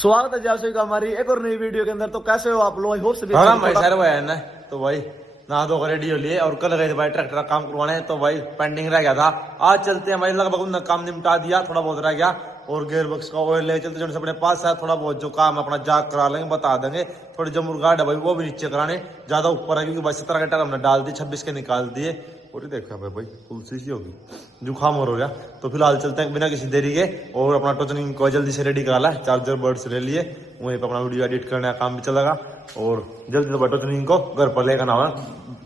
स्वागत है जैसे का हमारी एक और नई वीडियो के अंदर। तो कैसे हो आप लोग? आई होप से भाई सर वो है ना, तो भाई नहा धो रेडी हो लिए और कल गए थे भाई ट्रैक्टर का काम करवाने, तो भाई पेंडिंग रह गया था। आज चलते हैं भाई, लगभग उन्होंने काम निपटा दिया, थोड़ा बहुत रह गया। और गेयर बॉक्स का ऑयल ले चलते जो अपने पास है, थोड़ा बहुत जो काम अपना जाग करा लेंगे, बता देंगे। थोड़ी जो मुर्गाड है भाई वो भी नीचे कराने, ज्यादा ऊपर है क्योंकि भाई 17 का टायर हमने डाल दी, 26 के निकाल दिए। और ये देखा भाई तुलसी सी होगी, जुकाम और हो गया। तो फिलहाल चलते हैं बिना किसी देरी के, और अपना टोचनिंग को जल्दी से रेडी करा ला, चार्जर बर्ड्स ले लिए, वहीं पर अपना वीडियो एडिट करने का काम भी चलेगा। और जल्दी से टोचनिंग को घर पर लेकर आना,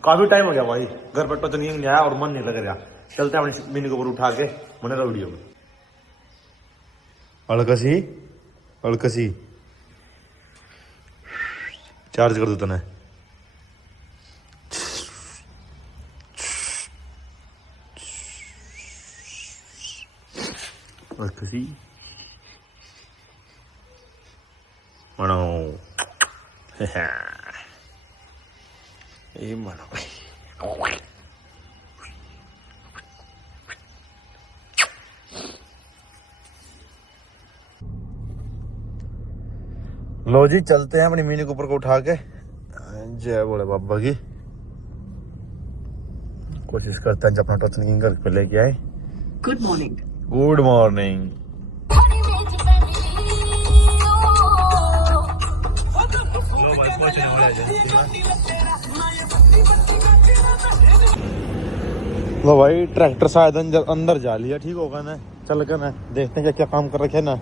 काफी टाइम हो गया भाई घर पर टोचनिंग नहीं आया और मन नहीं लग रहा। चलते हैं अपनी मिनी को ऊपर उठा के बने रहा वीडियो में। अड़कसी अड़कसी चार्ज कर दो तने। अड़कसी मनो ये मनो लो जी, चलते हैं अपनी मिनी कुपर को उठा के। जय बोले बाबा की। कोशिश करते हैं जब अपना टोचनिंग घर पे लेके आए। Good morning. Good morning. लो भाई ट्रैक्टर शायद अंदर जा लिया, ठीक होगा ना। चल कर ना देखते हैं क्या काम कर रखे ना।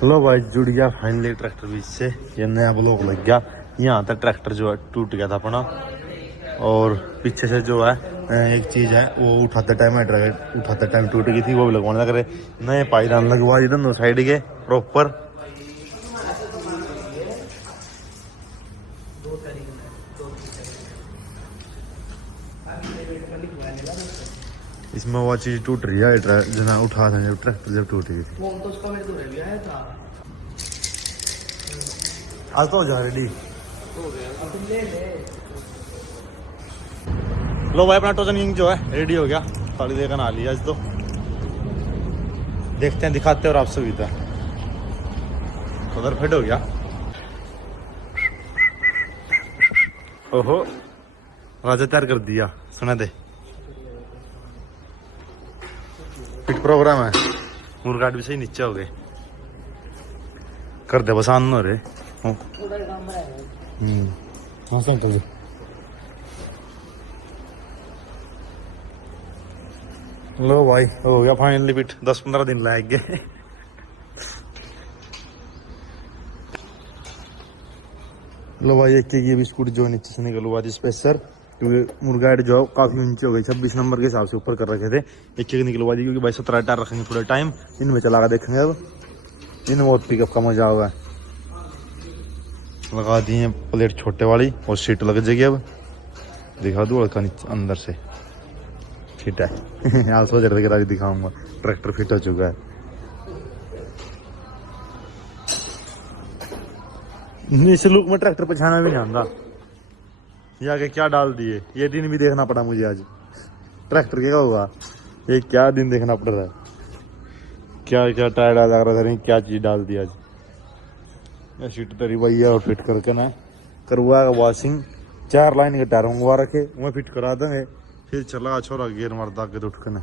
लो भाई जुड़ गया फाइनली ट्रैक्टर बीच से, ये नया ब्लॉक लग गया। यहाँ तक ट्रैक्टर जो है टूट गया था अपना, और पीछे से जो है एक चीज है वो उठाते टाइम टूट गई थी, वो भी लगवाने लग रहे। नए पायदान लगवा दिए दोनों साइड के प्रॉपर। इसमें वो चीज टूट रही है जना उठा था जब ट्रैक्टर जब टूट गई थी। आज तो हो जा रेडी। लो भाई अपना टोचनिंग जो है रेडी हो गया, थोड़ी देर का नहा लिया आज तो। देखते हैं दिखाते हैं और आपसे भी था उधर फिट हो गया। ओहो राजा तैयार कर दिया, सुना दे फिट प्रोग्राम है। मुर्गाट भी सही नीचे हो गए, कर दे बस आन रे। लो भाई हो गया फाइनली फिट, 10-15 दिन लग गए। लो भाई एक ये बिस्कुट जो नीचे से निकल हुआ थी स्पेसर, क्योंकि मुर्गाट जो काफी ऊंचे हो गए, 26 नंबर के हिसाब से ऊपर कर रखे थे। एक निकलवा दी क्योंकि भाई 17 टायर रखेंगे थोड़ा टाइम, इनमें चला कर देखेंगे। अब इन बहुत पिकअप का मजा होगा। लगा दिए प्लेट छोटे वाली और सीट लग जाएगी। अब दिखा दूं लड़का नीचे अंदर से फिट है। आज सोच रहे थे कि दिखाऊंगा, ट्रैक्टर फिट हो चुका है। इस लुक में ट्रैक्टर पछाना भी नहीं आता, ये आगे क्या डाल दिए। ये दिन भी देखना पड़ा मुझे आज, ट्रैक्टर क्या होगा ये क्या दिन देखना पड़ रहा है। क्या क्या टायर डाल रहा था, क्या चीज डाल दी आज। सीट तरी भैया और फिट करके ना करवा वॉशिंग, 4 लाइन के टायर मंगवा रखे, वह फिट करा देंगे। फिर चला छोरा गियर मारता के उठ के ना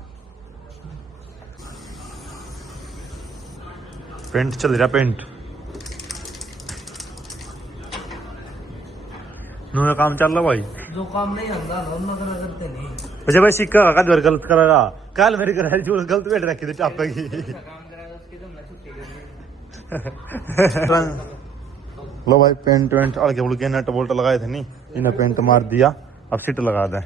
पेंट चल रहा। पेंट नो काम चल रहा भाई, जो काम नहीं होता हम ना करते नहीं। अच्छा भाई सिक्का का बार गलत करेगा, कल मेरी कराई जो गलत बैठ रखी थी टापे की। लो भाई पेंट वेंट हल्के फुल्के नट बोल्ट लगाए थे नहीं, इन्हें पेंट मार दिया, अब सीट लगा दे।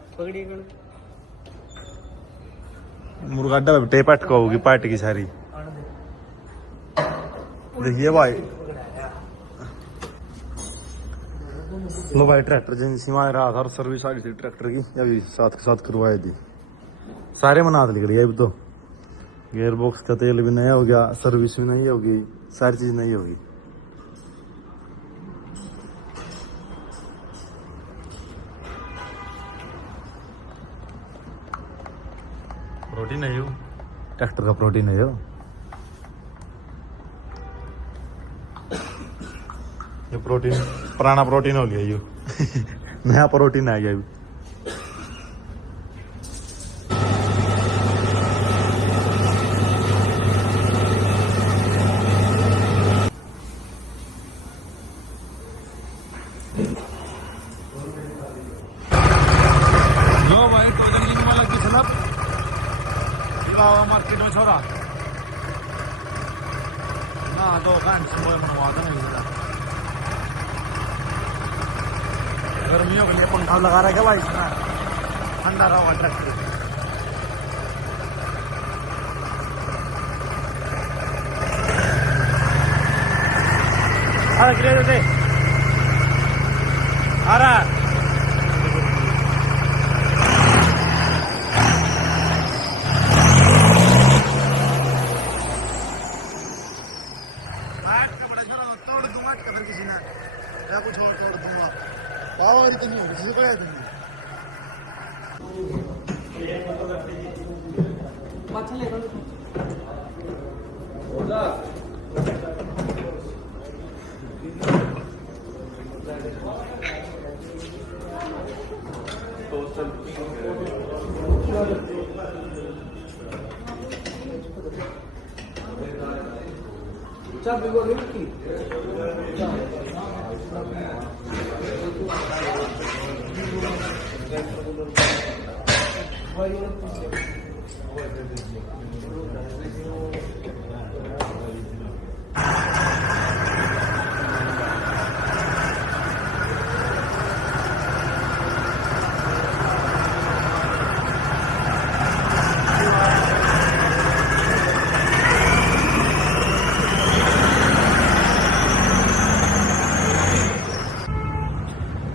मुर्गाडा टेप अटका होगी पार्ट की सारी। देखिए भाई लो भाई ट्रैक्टर एजेंसी में आ रहा था और सर्विस आ रही थी ट्रैक्टर की, अभी साथ के साथ करवाई थी। सारे मना निकल गए। अब तो गियर बॉक्स का तेल भी नया हो गया, सर्विस भी नहीं होगी, सारी चीज नहीं होगी। प्रोटीन है यो, ट्रैक्टर का प्रोटीन है यो। प्रोटीन पुराना प्रोटीन हो गया यू नया प्रोटीन आ गया अभी। लो भाई तो जल्दी में लग गई सलब मार्केट में छोरा ना 2 घंटे समय बनवा दो नहीं इधर गर्मियों के लिए पंखा लगा रहा है क्या भाई ठंडा रहा ट्रैक्टर आ रहा कुछ और तोड़ दूंगा पावर इतनी किसी को दूंगा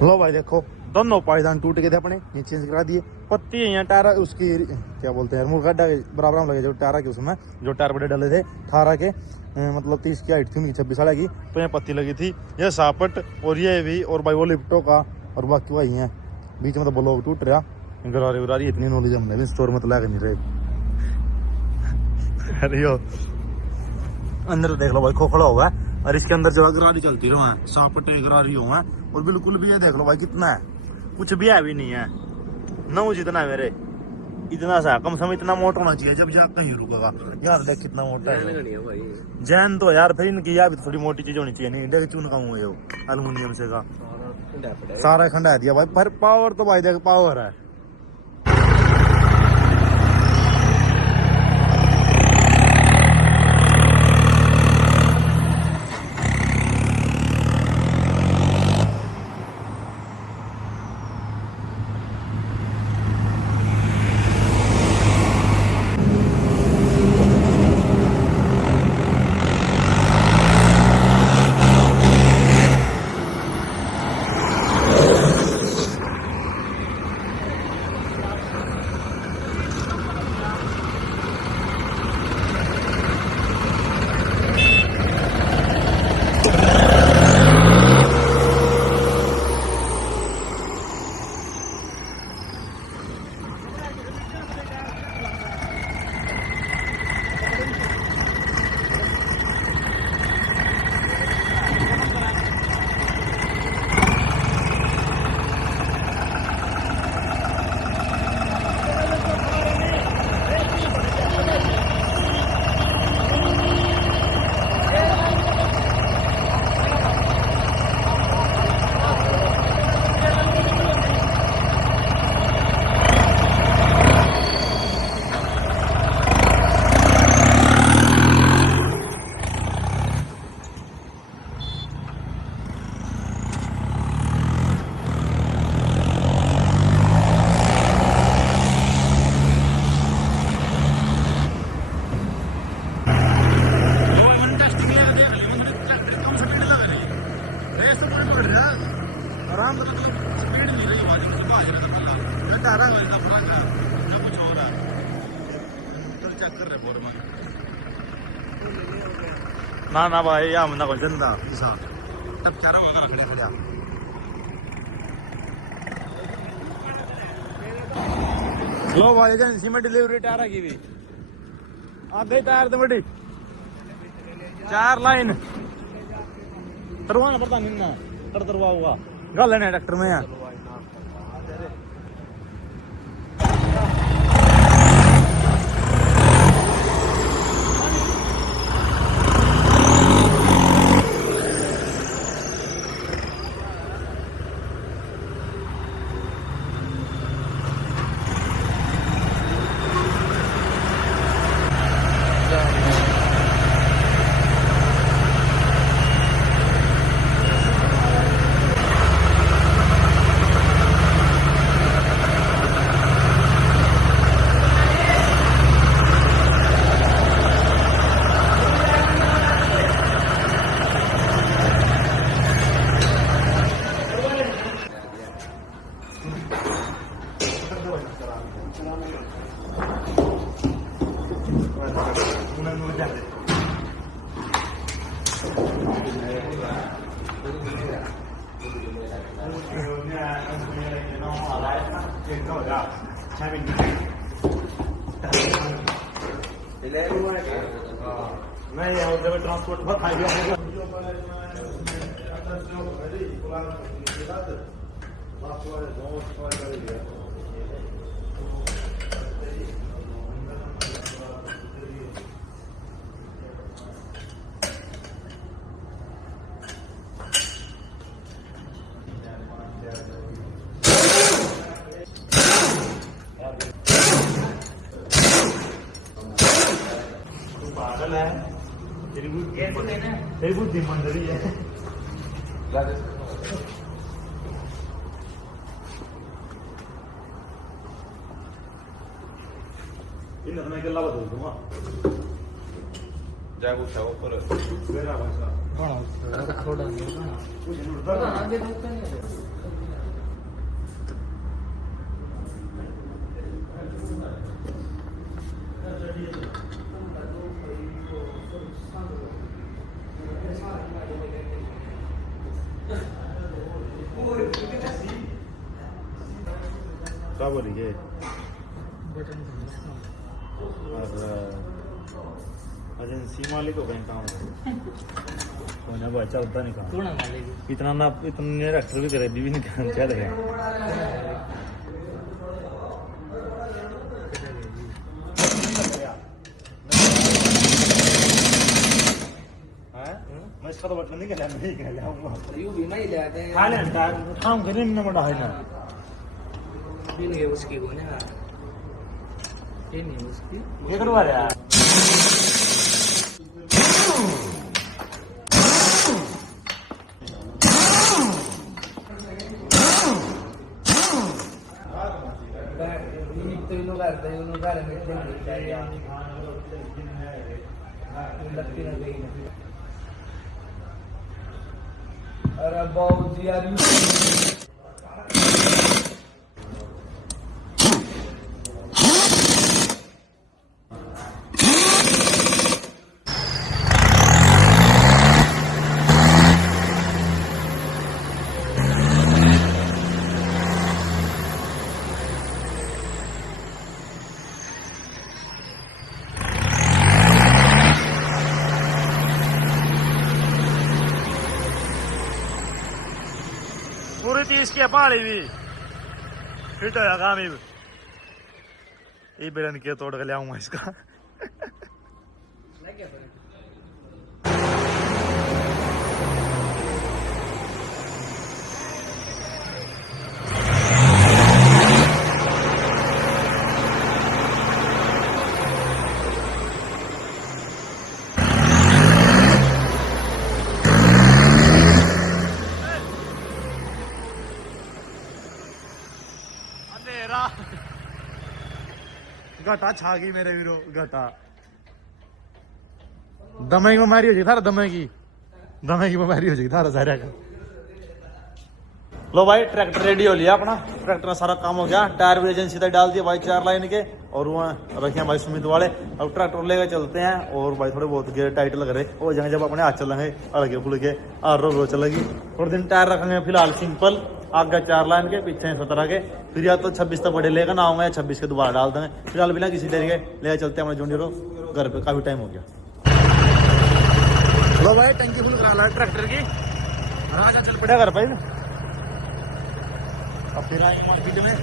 लो भाई देखो दोनों पायदान टूट गए थे अपने नीचे से करा दिए पत्ती है यहाँ टायर उसकी क्या बोलते हैं मुर्गा बराबर में लगे जो टायर के उसमें जो टायर बड़े डले थे 18 के मतलब 30 की हाइट थी उनकी 26 साल की तो यहाँ पत्ती लगी थी ये सापट और ये भी और भाई वो लिप्टो का और बाकी वही है बीच में तो ब्लॉक टूट रहा गरारी वरारी इतनी नॉलेज हमने भी स्टोर में तो लगा नहीं रहे अरे यो अंदर देख लो भाई खोखला होगा और इसके अंदर जो है गरारी चलती रहो है सापट गरारी हो है और बिल्कुल भी ये देख लो भाई कितना है कुछ भी है भी नहीं है नौ जितना है मेरे इतना सा कम से कम इतना मोटा होना चाहिए जब जा कहीं रुकेगा यार देख कितना मोटा है जैन तो यार फिर इनकी यार थोड़ी मोटी चीज होनी चाहिए नहीं देख चून का हुए हो एल्युमिनियम से का सारा खंडा दिया भाई पर पावर तो भाई देख पावर है आराम से स्पीड नहीं रही हमारी मतलब कुछ हो रहा है चल चेक कर रहे बोर ना भाई या मना को जंदा किसा तब चारा वगैरह खड़े खड़े लो भाई एजेंसी में डिलीवरी टायर की भी आधे टायर तो बड़ी 4 लाइन तरवाना पड़ता नहीं ना ट्रैक्टर दरवा हुआ गा लेने ट्रैक्टर में यार नहीं ट्रांसपोर्ट बहुत पागल है तेरी बुद्धि मंदरी है इन मैं अकेला बदल दूंगा जागो छाओ पर मेरा भाषा थोड़ा कुछ उड़ता आगे होता नहीं क्या बोलिए और एजेंसी मालिक हो गए काम होने को अच्छा होता नहीं काम थोड़ा मालिक इतना ना इतने डॉक्टर भी करे भी नहीं काम क्या लगे मैं इसका तो बटन नहीं कर नहीं कर यू भी नहीं लेते हैं खा लेता काम करने में बड़ा है ना ये नहीं है उसकी को ना ये नहीं उसकी ये करवा रहा है तो इन लोग करते हैं उन लोग कर रहे हैं लगती ना गई अरे बहुत यार पूरी 30 की पहाड़ी भी फिट होया काम ये बेलन के तोड़ के ले आऊंगा इसका घटा छा गई मेरे वीरो घटा दमे की बीमारी हो जाएगी थारा दमे की बीमारी हो जाएगी थारा सारा का लो भाई ट्रैक्टर रेडी हो लिया अपना ट्रैक्टर में सारा काम हो गया टायर भी एजेंसी तक डाल दिया भाई 4 लाइन के और वहाँ रखे भाई सुमित वाले अब ट्रैक्टर लेकर चलते हैं और भाई थोड़े बहुत गियर टाइट लग रहे हो जाएंगे जब अपने हाथ चलेंगे हल्के फुल्के और रो चलेगी थोड़े दिन टायर रखेंगे फिलहाल सिंपल आगे 4 लाइन के पीछे 17 के फिर या तो 26 तक बड़े लेकर ना आऊंगा या 26 के दोबारा डाल देंगे फिलहाल बिना किसी तरीके लेकर चलते हैं हमारे जूनियरों घर पे काफी टाइम हो गया लो भाई टंकी फुल करा ला ट्रैक्टर की राजा चल पड़ेगा घर भाई अब फिर आएंगे मार्केट में